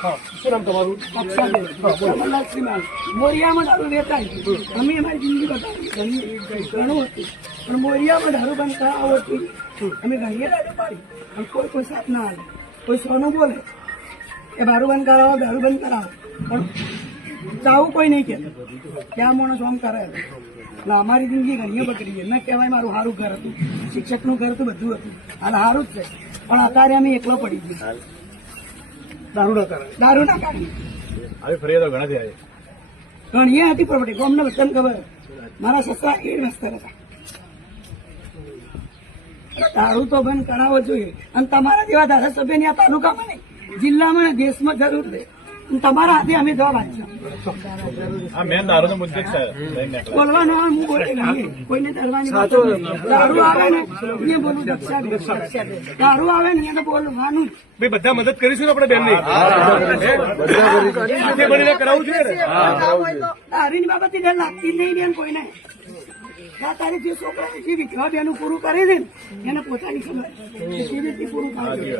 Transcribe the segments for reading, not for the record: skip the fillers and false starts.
હા, શું નામ તમારું? મોરિયામાં દારૂ વેચાય. અમે અમારી જિંદગી બતાવી ઘણું હતું, પણ મોરિયામાં દારૂ બંધ કરાવો હતી. અમે ઘણીએ દારૂ પાડી, પણ કોઈ સાથ ના આવે. કોઈ સોનું બોલે એ દારૂ બંધ કરાવો, દારૂ બંધ કરાવો, પણ ચાવું કોઈ નહીં કહેતું. ક્યાં માણસ આમ કરે? એટલે અમારી જિંદગી ઘણીએ બગડી છે. મેં કહેવાય મારું સારું ઘર હતું, શિક્ષકનું ઘર હતું, બધું હતું. હાલ સારું જ છે, પણ અત્યારે અમે એકલો પડી ગયું. દારૂ ના કરે. દારૂ ના કાઢી આવી ફરિયાદો ઘણા થયા છે. ઘણીએ હતી પ્રોપર્ટી. અમને બધાને ખબર. મારા સસરા 1 માસ્તર હતા. દારૂ તો બંધ કરાવવો જોઈએ. અને તમારા જેવા ધારાસભ્યની આ તાલુકામાં નહીં, જિલ્લામાં, દેશમાં જરૂર છે. તમારા હાથે અમે જવાબ આપીશું. આ મેન દારૂનો મુદ્દો જ છે. બોલવાનો હું બોલે નહીં, કોઈને ડરવાની વાત નથી. દારૂ આવે ને એ બોલું દક્ષા. દારૂ આવે ને એને બોલવાનું. ભાઈ બધા મદદ કરીશું ને આપણે બેનની. સાથે મળીને કરાવવું જોઈએ ને. દારૂની બાબતે ડર લાગતી નહીં બેન કોઈને. તારે જે છોકરાને જે વિધવા બેનું પૂરું કરે છે ને એને પોતાની ખબર કેવી રીતે પૂરું કરે છે.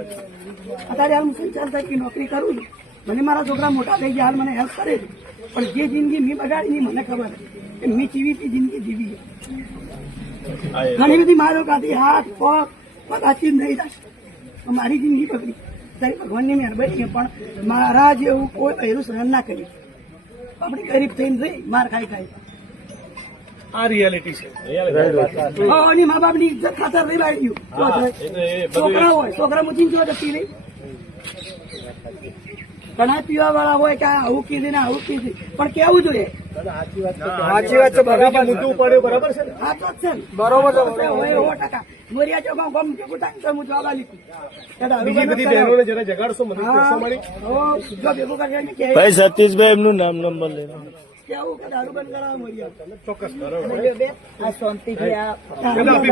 અત્યારે હાલ હું સંચાલક નોકરી કરું છું. મને મારા છોકરા મોટા થઈ ગયા, હાલ મને હેલ્પ કરે છે. પણ જે જિંદગી મેં બગાડી મને ખબર કે મેં કેવી જિંદગી જીવી. ઘણી બધી મારો કાઢી હાથ પગ પગાથી નહીં થાય. મારી જિંદગી બગડી. ત્યારે ભગવાનની મહેરબાની છે, પણ મારા જેવું કોઈ પહેલું સહન ના કર્યું. આપણે ગરીબ થઈને રહી માર ખાઈ. આ રિયાલિટી છે. અને મા બાપ ની ઇજ્જત ખાતર રહી ગયું. છોકરા હોય, છોકરા મુચીને જો જતી રહી. ઘણા પીવા વાળા હોય કે આવું કીધું ને આવું કીધું, પણ કેવું જોઈએ. સાચી વાત છે. બરાબર મુદ્દો ઉપાડ્યો બરાબર છે ને. હા તો જ છે ને. બરોબર છે. હોય 100%. મોરિયા ચોક ગમ ભેગું થાય તો હું જવાબ આપી. બીજી બધી બહેનોને જરા જગાડશો, મદદ કરશો મારી. ભેગું કરશે ભાઈ સતીશભાઈ એમનું નંબર લેવાનો. કેવું કે દારૂ બંધ કરાવો મોરિયા. ચોક્કસ. આ શાંતિ થી આ આપી.